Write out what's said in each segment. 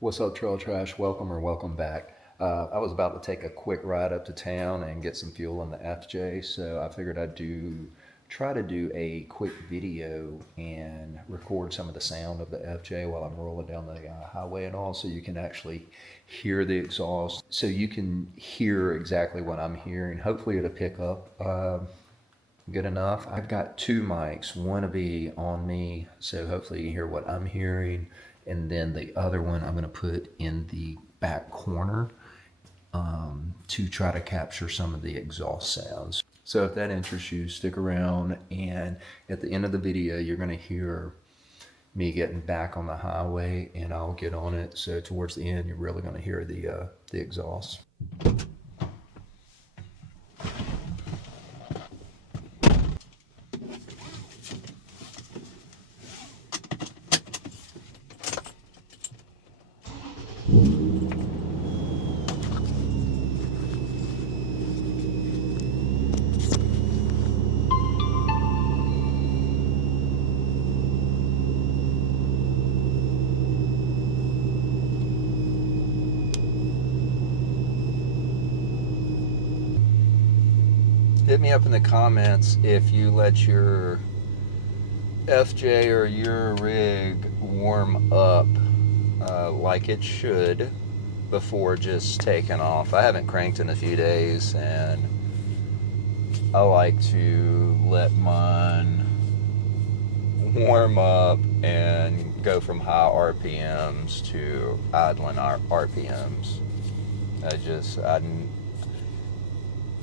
What's up, Trail Trash? Welcome or welcome back. I was about to take a quick ride up to town and get some fuel in the FJ, so I figured try to do a quick video and record some of the sound of the FJ while I'm rolling down the highway and all, so you can actually hear the exhaust, so you can hear exactly what I'm hearing. Hopefully it'll pick up good enough. I've got two mics. One will be on me, so hopefully you can hear what I'm hearing, and then the other one I'm going to put in the back corner to try to capture some of the exhaust sounds. So if that interests you, stick around, and at the end of the video you're going to hear me getting back on the highway and I'll get on it. So towards the end you're really going to hear the exhaust. Hit me up in the comments if you let your FJ or your rig warm up like it should before just taking off. I haven't cranked in a few days, and I like to let mine warm up and go from high RPMs to idling RPMs.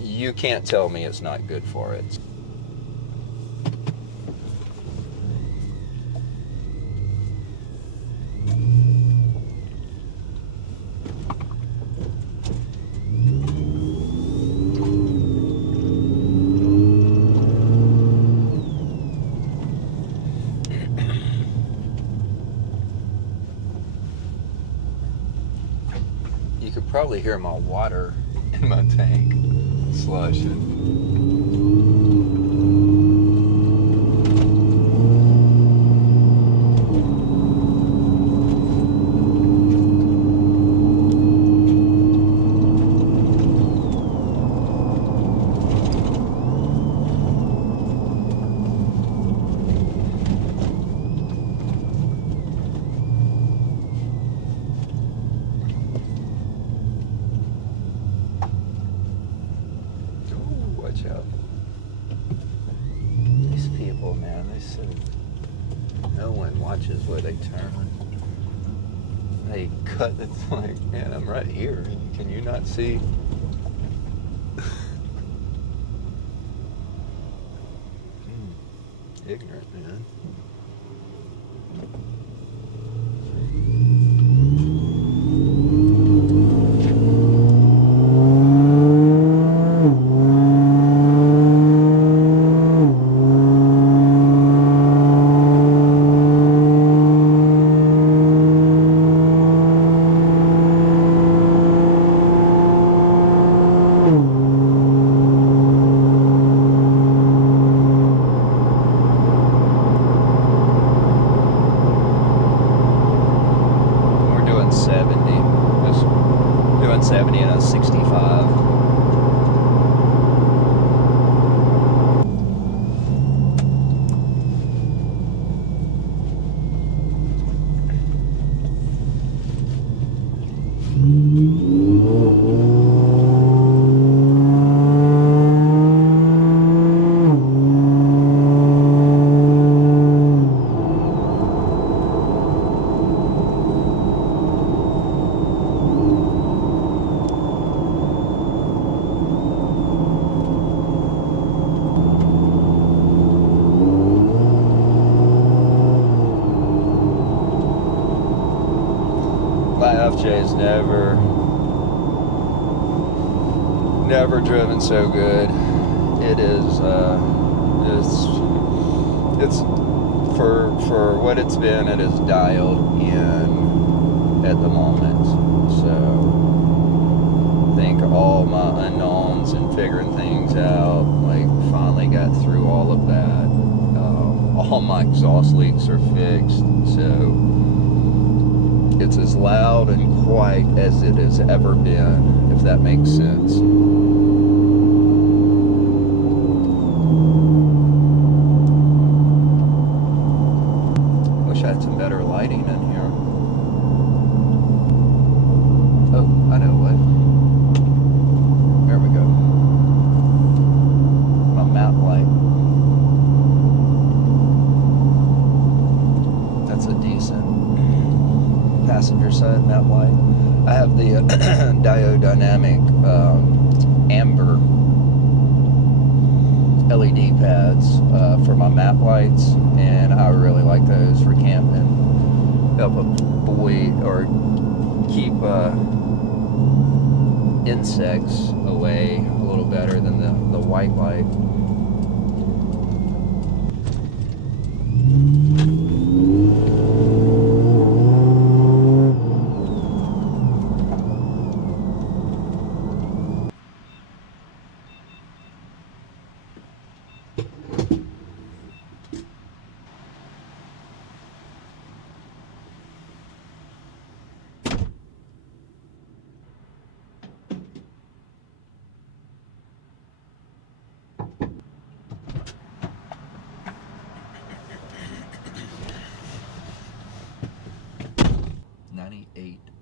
You can't tell me it's not good for it. You could probably hear my water in my tank slushing. Watch out. These people, man, they said no one watches where they turn. They cut, it's like, man, I'm right here. Can you not see? Ignorant, man. We're doing 70. Just doing 70 and a 65. My FJ's never driven so good. It is it's for what it's been, it is dialed in at the moment. So I think all my unknowns and figuring things out, like, finally got through all of that. All my exhaust leaks are fixed, so It's as loud and quiet as it has ever been, if that makes sense. Wish I had some better lighting in here. Oh, I know what. There we go. My map light. That's a decent passenger side map light. I have the diodynamic amber LED pads for my map lights, and I really like those for camping. Help avoid or keep insects away a little better than the white light.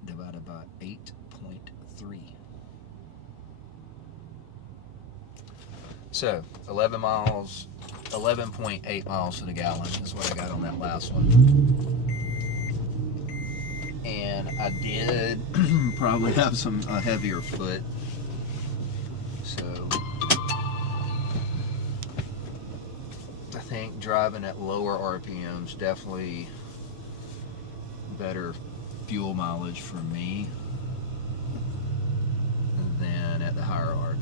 Divided by 8.3. So 11 miles, 11.8 miles to the gallon is what I got on that last one. And I did probably have a heavier foot. So I think driving at lower RPMs definitely better fuel mileage for me than at the higher RPM.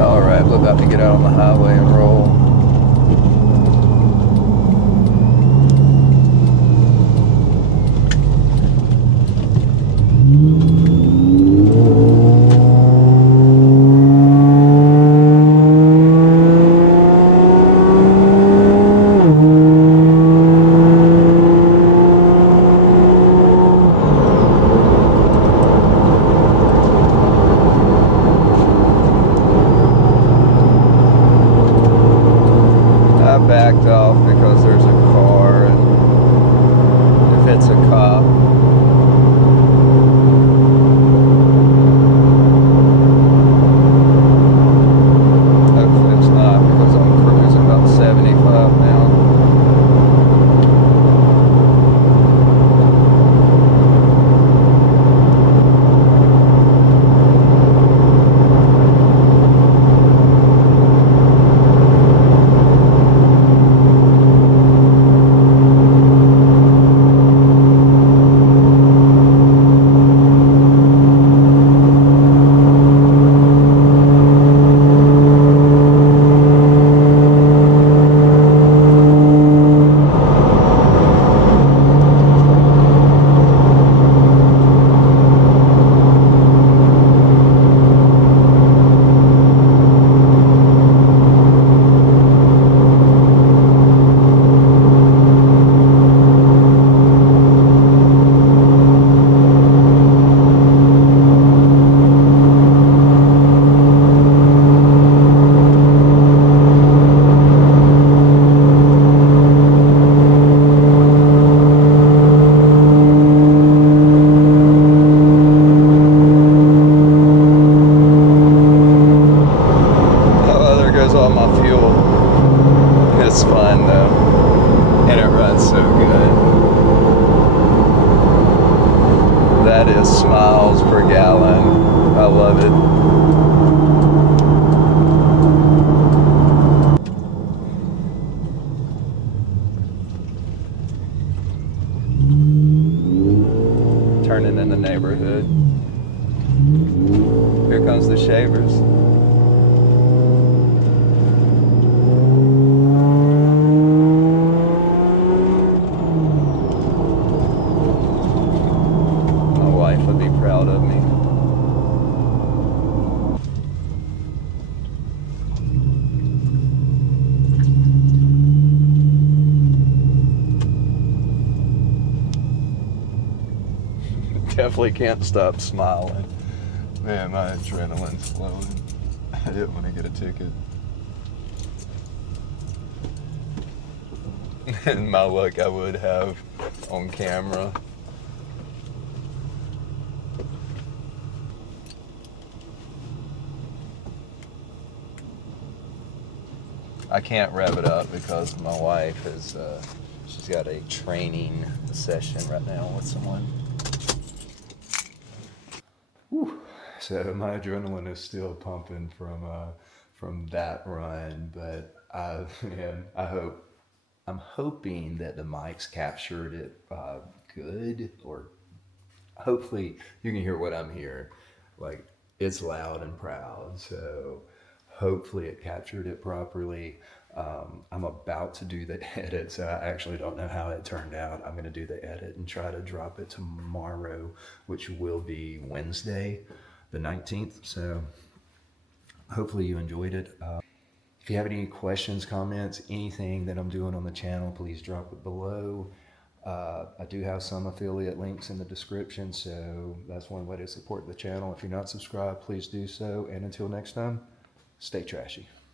All right, we're about to get out on the highway and roll. Backed off because there's a car, and if it's a cop, hopefully it's not, because I'm cruising about 75 now. On my fuel. It's fun though, and it runs so good. That is miles per gallon. I love it. Turning in the neighborhood. Here comes the shavers. definitely can't stop smiling. Man, my adrenaline's flowing. I didn't want to get a ticket. And my luck, I would have on camera. I can't rev it up because my wife is, she's got a training session right now with someone. Whew. So my adrenaline is still pumping from that run, but I'm hoping that the mics captured it good, or hopefully you can hear what I'm hearing. Like, it's loud and proud, so hopefully it captured it properly. I'm about to do the edit, so I actually don't know how it turned out. I'm going to do the edit and try to drop it tomorrow, which will be Wednesday, the 19th. So hopefully you enjoyed it. If you have any questions, comments, anything that I'm doing on the channel, please drop it below. I do have some affiliate links in the description, so that's one way to support the channel. If you're not subscribed, please do so. And until next time, stay trashy.